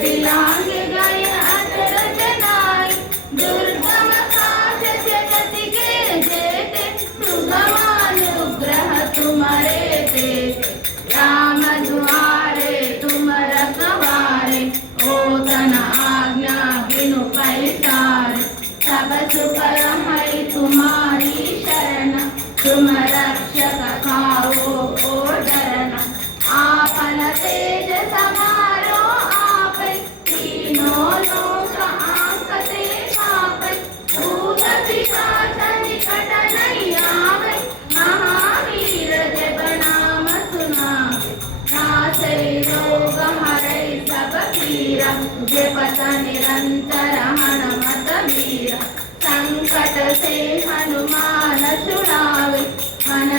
दिलांग गए अचरज नाई, दुर्गम काज जगत के जेते, सुगमानुग्रह तुम्हारे तेते। राम दुआरे तुम रखवारे, ओतन आज्ञा बिनु पैसारे। सब सुख रमई तुम्हारी शरण, तुम रक्षक खाओ ओ डरन। आपन तेज समारो आपै, तीनों लोक आंकते कापै। भूत पिशाच निकट नहीं आवै, महावीर जब नाम सुनावै। नासै रोग हरै सब पीरा, जपत निरंतर हनुमत वीरा। संकट से हनुमान छुड़ावे, मन